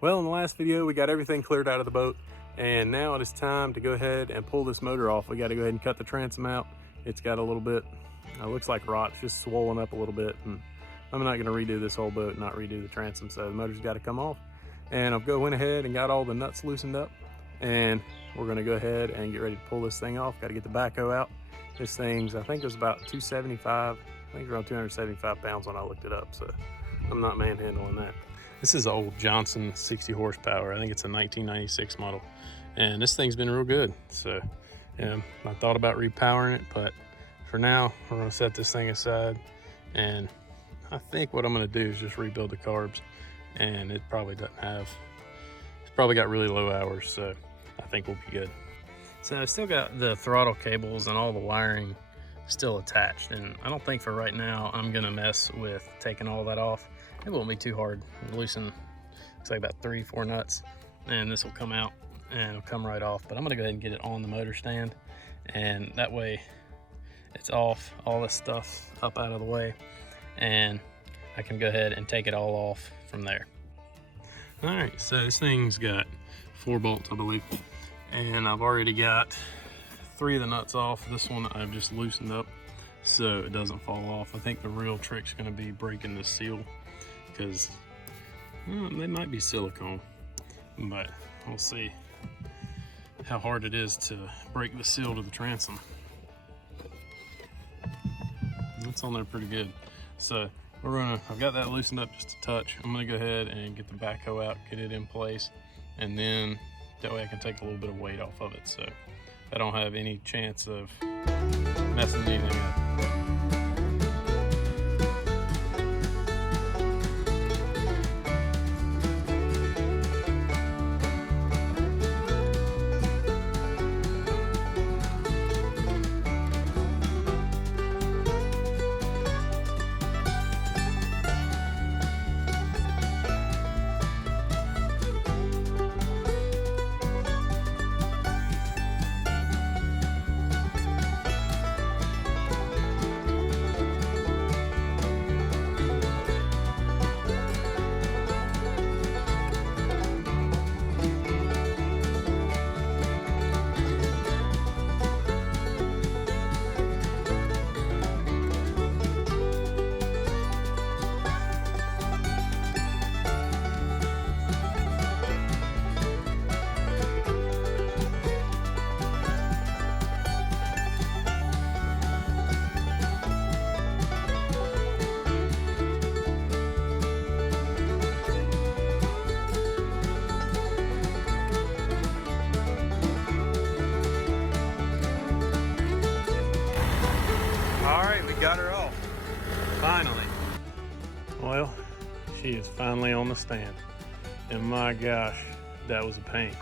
Well, in the last video, we got everything cleared out of the boat, and now it is time to go ahead and pull this motor off. We got to go ahead and cut the transom out. It's got a little bit, it looks like rot, it's just swollen up a little bit, and I'm not going to redo this whole boat, not redo the transom, so the motor's got to come off. And I've went ahead and got all the nuts loosened up, and we're going to go ahead and get ready to pull this thing off. Got to get the backhoe out. This thing's, I think it was about 275, I think around 275 pounds when I looked it up, so I'm not manhandling that. This is old Johnson 60 horsepower. I think it's a 1996 model, and this thing's been real good. So I thought about repowering it, but for now we're going to set this thing aside, and I think what I'm going to do is just rebuild the carbs, and it probably doesn't have, it's probably got really low hours, so I think we'll be good. So I've still got the throttle cables and all the wiring still attached, and I don't think for right now I'm gonna mess with taking all that off. It won't be too hard. Loosen, looks like about 3-4 nuts, and this will come out and it'll come right off. But I'm gonna go ahead and get it on the motor stand, and that way it's off, all this stuff up out of the way, and I can go ahead and take it all off from there. All right, so this thing's got 4 bolts, I believe, and I've already got 3 of the nuts off. This one I've just loosened up so it doesn't fall off. I think the real trick's gonna be breaking the seal, because they might be silicone, but we'll see how hard it is to break the seal to the transom. It's on there pretty good. So I've got that loosened up just a touch. I'm gonna go ahead and get the backhoe out, get it in place, and then that way I can take a little bit of weight off of it, so I don't have any chance of messing anything up. Got her off, finally. Well, she is finally on the stand, and my gosh, that was a pain.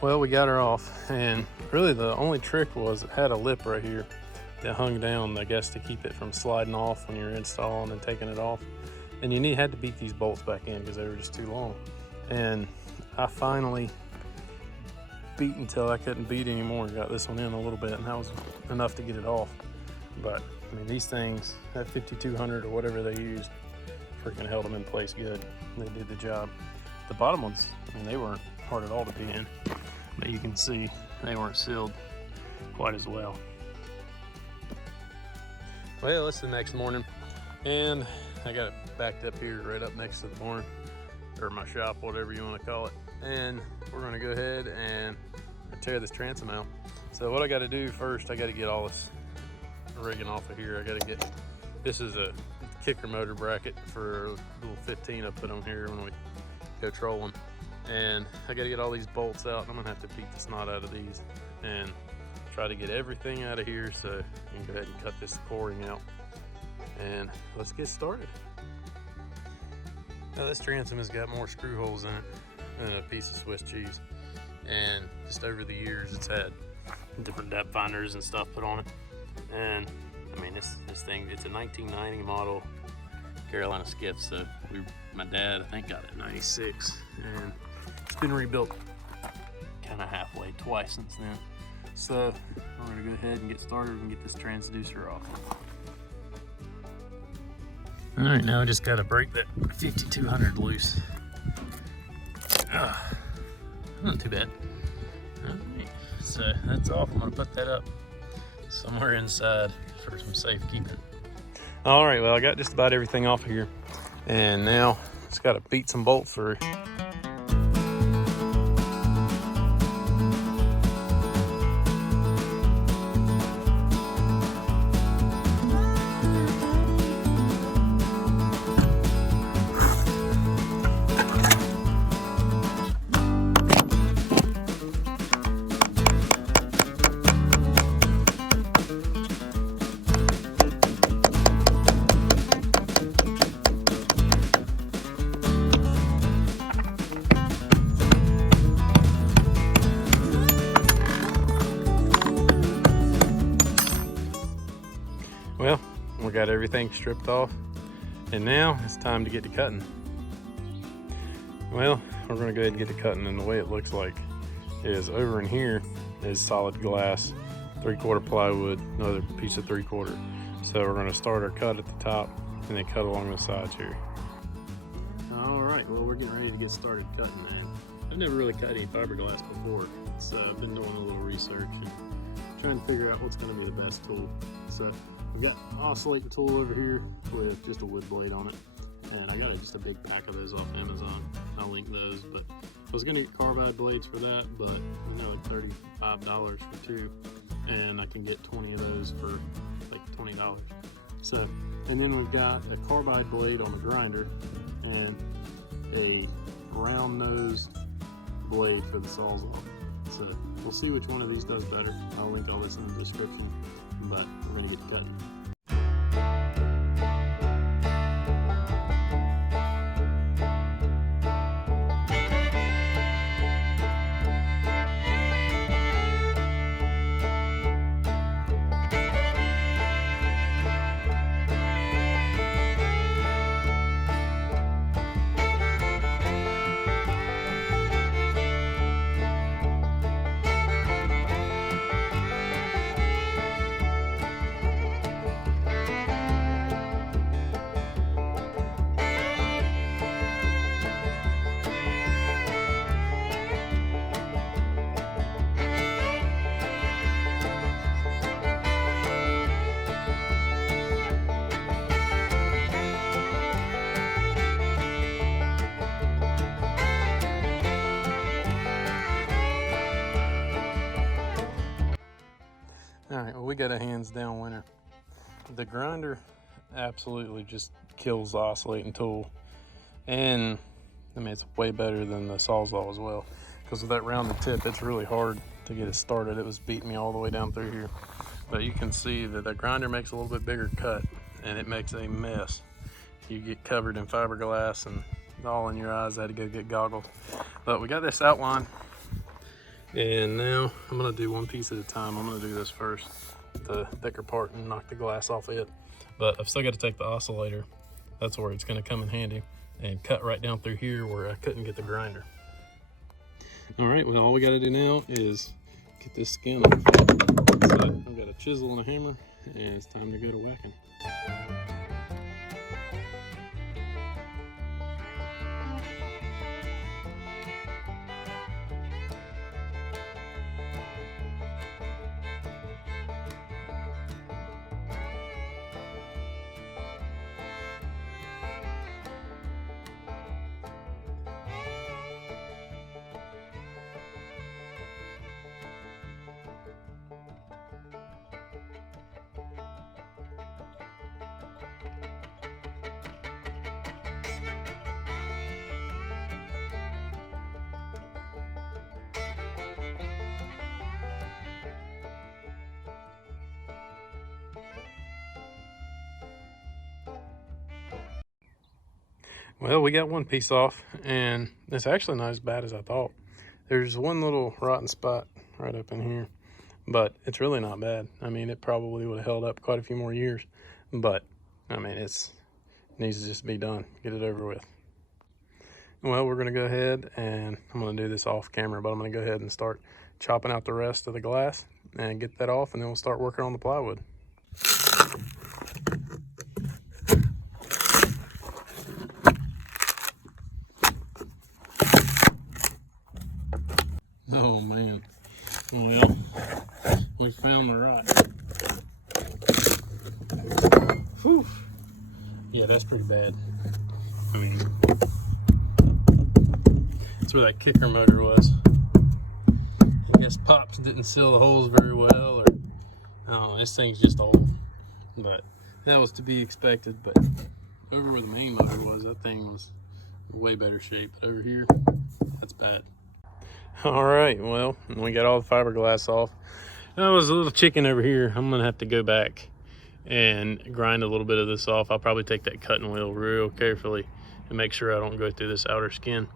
Well, we got her off, and really the only trick was it had a lip right here that hung down, I guess, to keep it from sliding off when you're installing and taking it off. And you had to beat these bolts back in because they were just too long. And I finally beat until I couldn't beat anymore. Got this one in a little bit, and that was enough to get it off. But I mean, these things, that 5200 or whatever they used, freaking held them in place good. They did the job. The bottom ones, I mean, they weren't hard at all to be in, but you can see they weren't sealed quite as well. Well, it's the next morning, and I got it backed up here right up next to the barn, or my shop, whatever you want to call it. And we're gonna go ahead and tear this transom out. So what I gotta do first, I gotta get all this rigging off of here. I gotta get, this is a kicker motor bracket for a little 15 I put on here when we go trolling. And I gotta get all these bolts out. I'm gonna have to beat the snot out of these and try to get everything out of here so you can go ahead and cut this coring out. And let's get started. Now this transom has got more screw holes in it than a piece of Swiss cheese. And just over the years it's had different depth finders and stuff put on it. And I mean, this thing, it's a 1990 model Carolina Skiff. So my dad, I think, got it in 96, and it's been rebuilt kind of halfway twice since then. So we're gonna go ahead and get started and get this transducer off. All right, now I just gotta break that 5200 loose Not too bad. All right, so that's off. I'm gonna put that up somewhere inside for some safekeeping. All right, well, I got just about everything off here, and now just gotta beat some bolts through. Well, we got everything stripped off, and now it's time to get to cutting. Well, we're gonna go ahead and get to cutting, and the way it looks like is over in here is solid glass, 3/4 plywood, another piece of 3/4. So we're gonna start our cut at the top and then cut along the sides here. All right, well, we're getting ready to get started cutting, man. I've never really cut any fiberglass before, so I've been doing a little research and trying to figure out what's gonna be the best tool. So we've got an oscillating tool over here with just a wood blade on it, and I got just a big pack of those off Amazon. I'll link those, but I was gonna get carbide blades for that, but they're like $35 for 2, and I can get 20 of those for like $20. So, and then we've got a carbide blade on the grinder and a round nosed blade for the sawzall. So we'll see which one of these does better. I'll link all this in the description, but we're gonna get cutting. All right, well, we got a hands down winner. The grinder absolutely just kills the oscillating tool. And I mean, it's way better than the sawzall as well. Because with that rounded tip, it's really hard to get it started. It was beating me all the way down through here. But you can see that the grinder makes a little bit bigger cut, and it makes a mess. You get covered in fiberglass and all in your eyes. I had to go get goggles. But we got this outline. And now I'm gonna do one piece at a time. I'm gonna do this first, the thicker part, and knock the glass off it. But I've still got to take the oscillator. That's where it's gonna come in handy, and cut right down through here where I couldn't get the grinder. All right, well, all we gotta do now is get this skin off. So I've got a chisel and a hammer, and it's time to go to whacking. Well, we got one piece off, and it's actually not as bad as I thought. There's one little rotten spot right up in here, but it's really not bad. I mean, it probably would have held up quite a few more years, but I mean, it needs to just be done, get it over with. Well, we're gonna go ahead, and I'm gonna do this off camera, but I'm gonna go ahead and start chopping out the rest of the glass and get that off, and then we'll start working on the plywood. We found the rot. Whew. Yeah, that's pretty bad. I mean, that's where that kicker motor was. I guess Pops didn't seal the holes very well, or I don't know, this thing's just old. But that was to be expected. But over where the main motor was, that thing was in way better shape. But over here, that's bad. All right, well, we got all the fiberglass off. That was a little chicken over here. I'm gonna have to go back and grind a little bit of this off. I'll probably take that cutting wheel real carefully and make sure I don't go through this outer skin,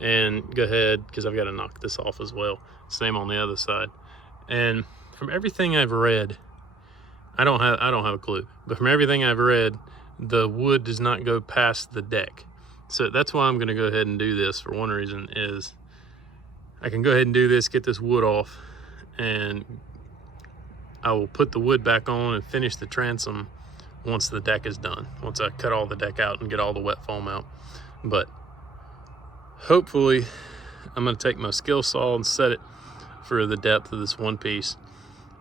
and go ahead, because I've got to knock this off as well. Same on the other side. And from everything I've read, I don't have a clue, but from everything I've read, the wood does not go past the deck. So that's why I'm gonna go ahead and do this. For one reason is I can go ahead and do this, get this wood off, and I will put the wood back on and finish the transom once the deck is done. Once I cut all the deck out and get all the wet foam out. But hopefully I'm gonna take my skill saw and set it for the depth of this one piece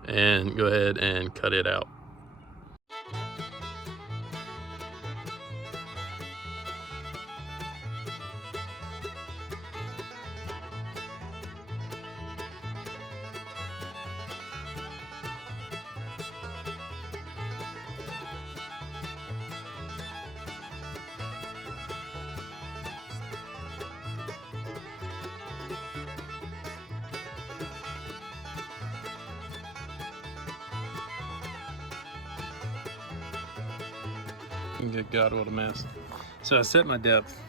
and go ahead and cut it out. Good God, what a mess. So I set my depth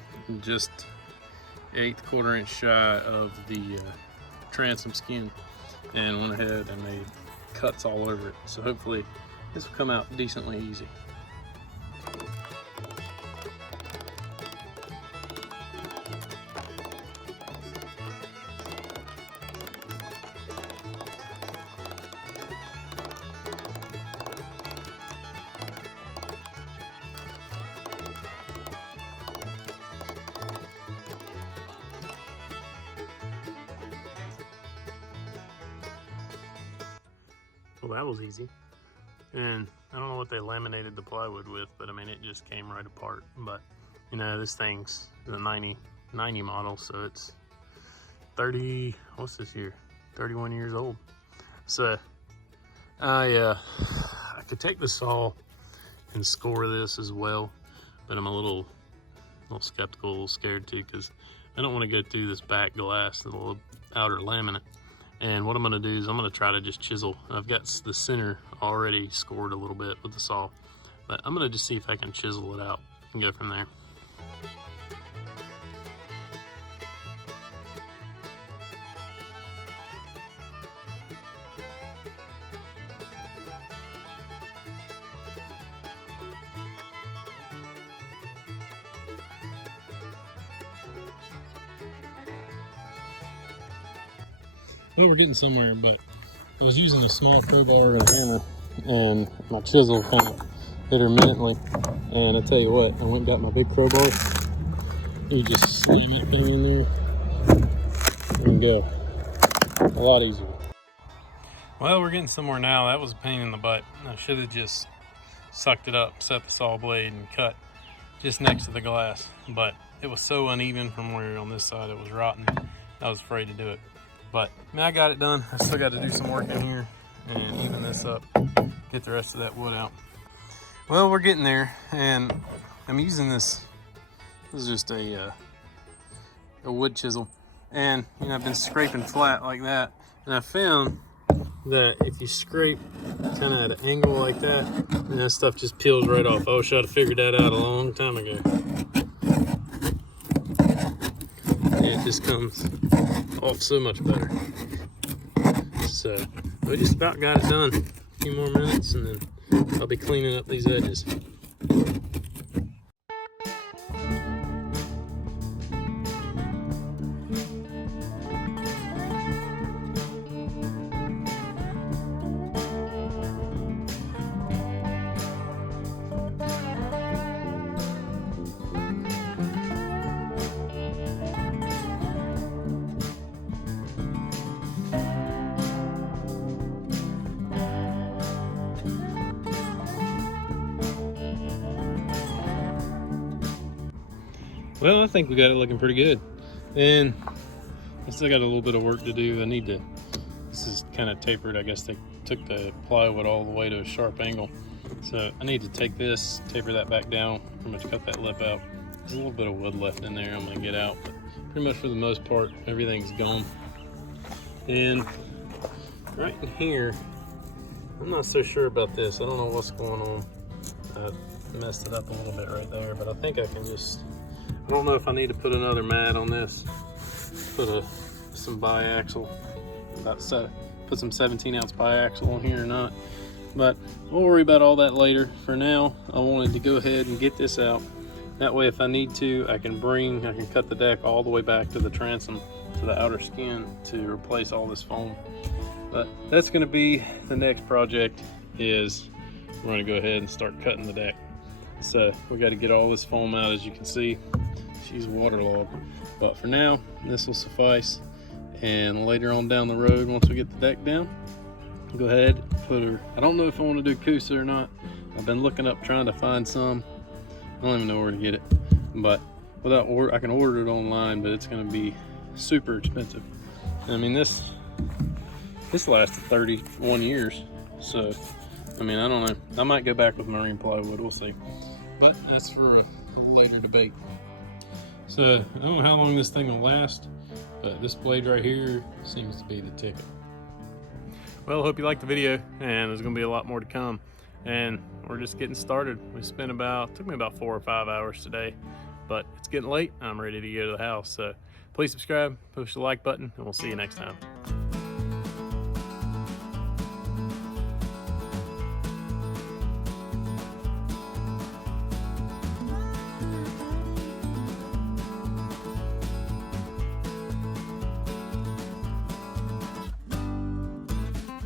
just 1/8 inch shy of the transom skin, and went ahead and made cuts all over it. So hopefully this will come out decently easy. Well, that was easy. And I don't know what they laminated the plywood with, but I mean, it just came right apart. But you know, this thing's the 90 model, so it's 30, what's this year? 31 years old. So I could take the saw and score this as well, but I'm a little skeptical, a little scared too, because I don't want to go through this back glass, the little outer laminate. And what I'm gonna do is I'm gonna try to just chisel. I've got the center already scored a little bit with the saw, but I'm gonna just see if I can chisel it out and go from there. We were getting somewhere, but I was using a small crowbar and a hammer, and my chisel kind of intermittently. And I tell you what, I went and got my big crowbar. You just slam that thing in there and go. A lot easier. Well, we're getting somewhere now. That was a pain in the butt. I should have just sucked it up, set the saw blade, and cut just next to the glass. But it was so uneven from where on this side it was rotten, I was afraid to do it. But I mean, I got it done. I still got to do some work in here and even this up, get the rest of that wood out. Well, we're getting there, and I'm using this. This is just a wood chisel, and you know, I've been scraping flat like that, and I found that if you scrape kind of at an angle like that, and that stuff just peels right off. I should have figured that out a long time ago. It just comes off so much better. So we just about got it done. A few more minutes and then I'll be cleaning up these edges. Well, I think we got it looking pretty good. And I still got a little bit of work to do. This is kind of tapered. I guess they took the plywood all the way to a sharp angle. So I need to take this, taper that back down, pretty much cut that lip out. There's a little bit of wood left in there I'm gonna get out, but pretty much for the most part, everything's gone. And right in here, I'm not so sure about this. I don't know what's going on. I messed it up a little bit right there, but I think I can just, I don't know if I need to put another mat on this. Put some biaxle, put some 17-ounce biaxle on here or not. But we'll worry about all that later. For now, I wanted to go ahead and get this out. That way, if I need to, I can cut the deck all the way back to the transom, to the outer skin, to replace all this foam. But that's gonna be the next project, is we're gonna go ahead and start cutting the deck. So we gotta get all this foam out. As you can see, she's waterlogged. But for now, this will suffice. And later on down the road, once we get the deck down, go ahead, put her, I don't know if I want to do Coosa or not. I've been looking up, trying to find some. I don't even know where to get it. But I can order it online, but it's going to be super expensive. I mean, this lasted 31 years. So, I mean, I don't know. I might go back with marine plywood, we'll see. But that's for a later debate. So, I don't know how long this thing will last, but this blade right here seems to be the ticket. Well, I hope you liked the video, and there's gonna be a lot more to come. And we're just getting started. Took me about 4 or 5 hours today, but it's getting late. I'm ready to go to the house. So please subscribe, push the like button, and we'll see you next time.